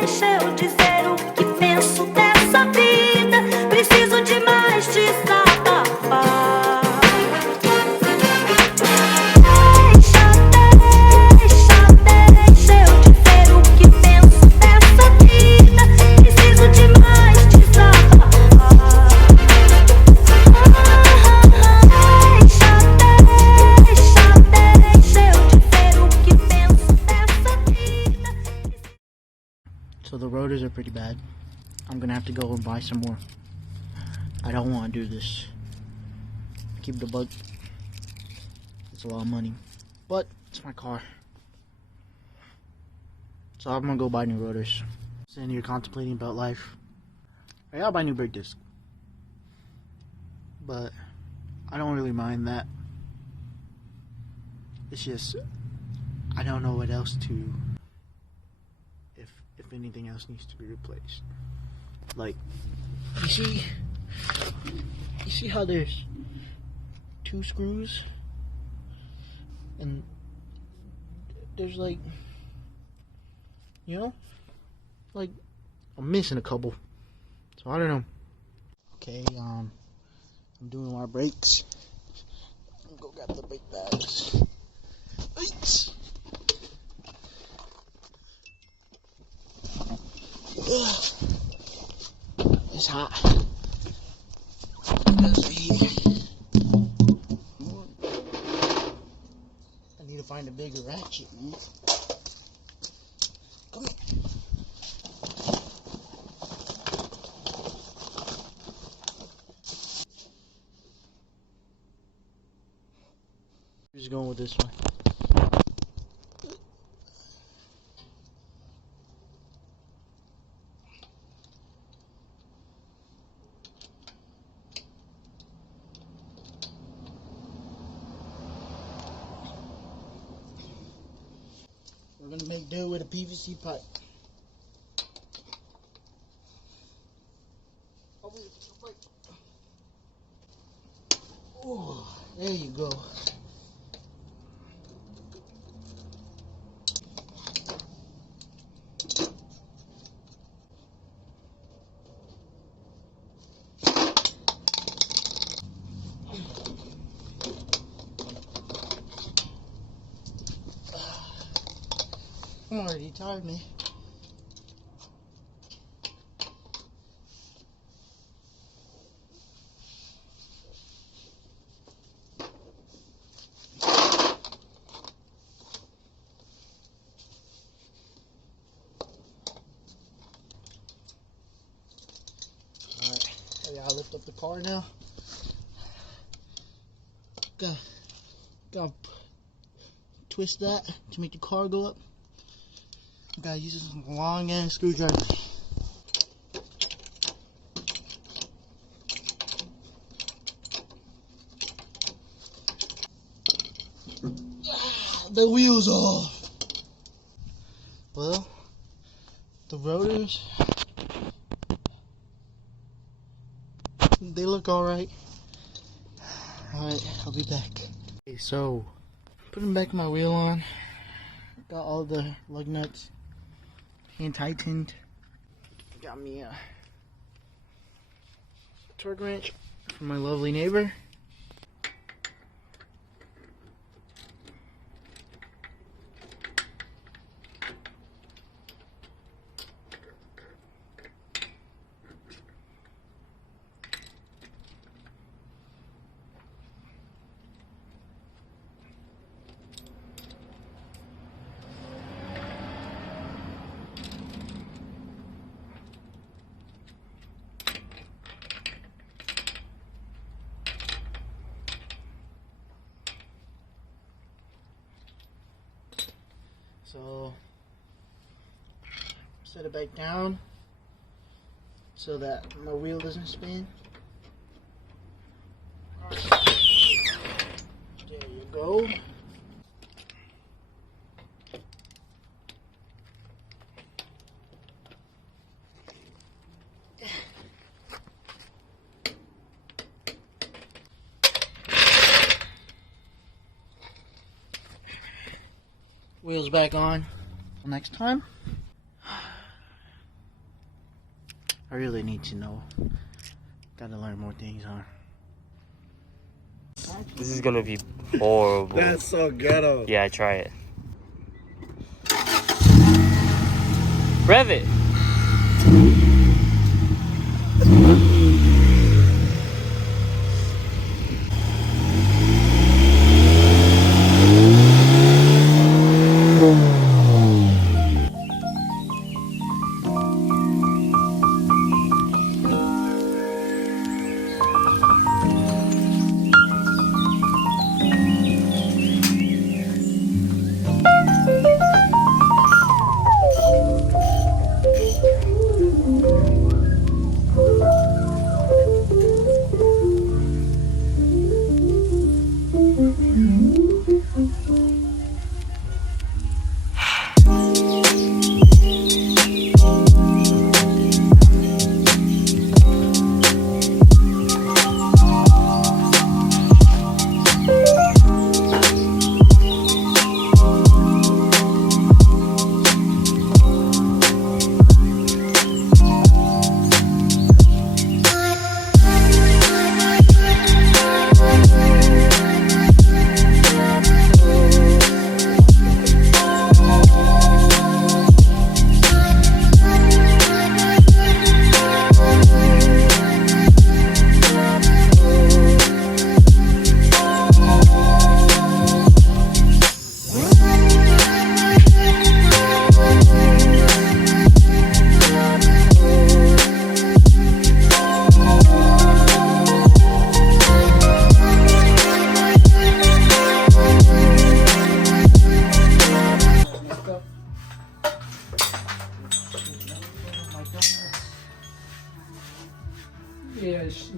deixa eu dizer o que penso dessa vida. Preciso de mais desabafar. Deixa eu dizer o que penso dessa vida. Preciso de mais desabafar. So the rotors are pretty bad. I'm gonna have to go and buy some more. I don't want to do this. Keep the bug. It's a lot of money, but it's my car. So I'm gonna go buy new rotors. Sitting here contemplating about life. I gotta buy new brake disc, but I don't really mind that. It's just I don't know what else to. If anything else needs to be replaced. Like, you see how there's 2 screws and there's like, you know, like I'm missing a couple, so I don't know. Okay, I'm doing my brakes. I'm gonna go grab the brake bags. Eight. It's hot. Because the heat. I need to find a bigger ratchet, man. Come here. Just going with this one. We're gonna make do with a PVC pipe. Oh, there you go. I'm already tired, man. Alright, I gotta lift up the car now. Gotta twist that to make the car go up. Gotta use this long ass screwdriver. The wheels off. Well, the rotors, they look alright. Alright, I'll be back. Okay, so putting back my wheel on. Got all the lug nuts hand tightened. Got me a torque wrench from my lovely neighbor. So set it back down so that my wheel doesn't spin. There you go. Wheels back on. next time, I really need to know. Gotta learn more things, huh? This is gonna be horrible. That's so ghetto. Yeah, try it. Rev it.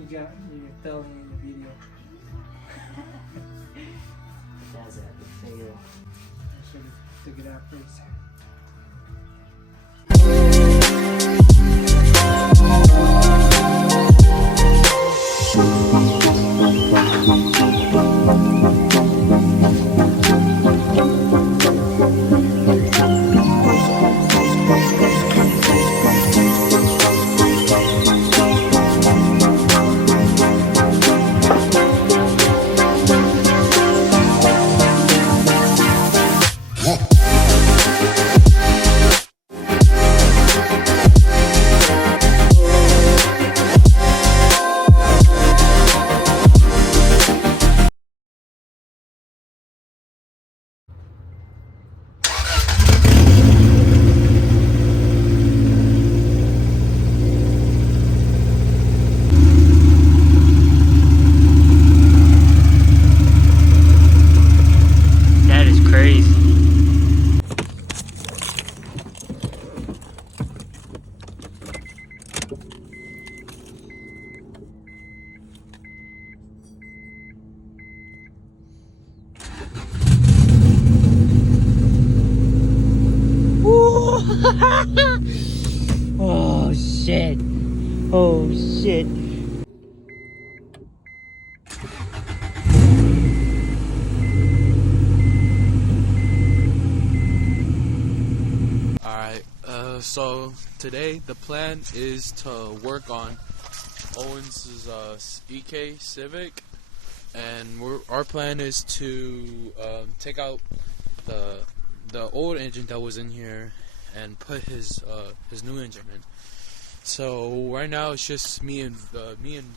Yeah, you're telling me in the video. That's it. I should have took it out first. That is crazy. Oh shit. Oh shit. Alright, so today the plan is to work on Owens' EK Civic, and our plan is to take out the old engine that was in here and put his new engine in. So right now it's just me and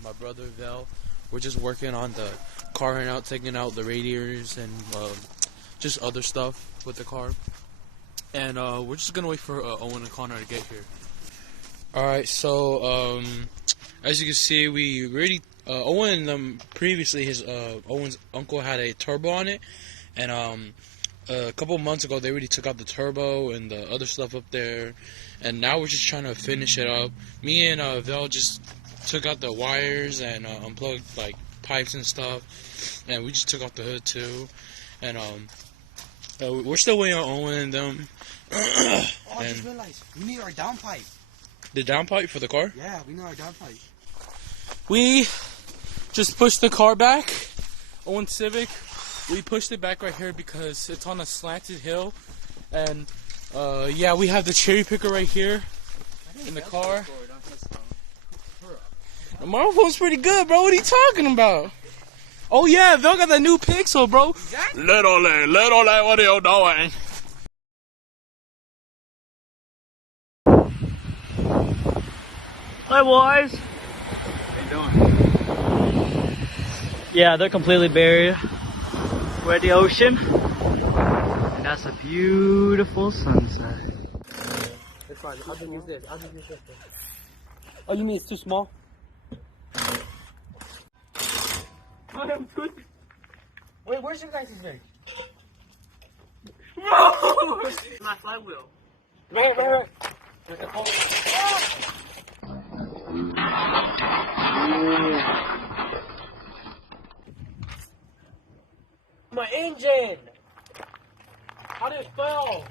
my brother Val. We're just working on the car right now, taking out the radiators and just other stuff with the car. And we're just gonna wait for Owen and Connor to get here. Alright, so as you can see, we already Owen previously Owen's uncle had a turbo on it, and a couple months ago they already took out the turbo and the other stuff up there, and now we're just trying to finish it up. Me and Vel just took out the wires and unplugged like pipes and stuff, and we just took out the hood too, and we're still waiting on Owen and them. Oh, I just realized we need our downpipe. The downpipe for the car? Yeah, we need our downpipe. We just pushed the car back. Owen Civic. We pushed it back right here because it's on a slanted hill, and Yeah, we have the cherry picker right here in the car. My phone's pretty good, bro. What are you talking about? Oh yeah, they got that new Pixel, bro. Exactly. Little, what are you doing? Hi, boys. How you doing? Yeah, they're completely buried. We're at the ocean. And that's a beautiful sunset. It's fine. I'll just use this. I'll just use this. Oh, you mean it's too small? Wait, where's your guys' rig? My flywheel. Right. My engine! How did it fail?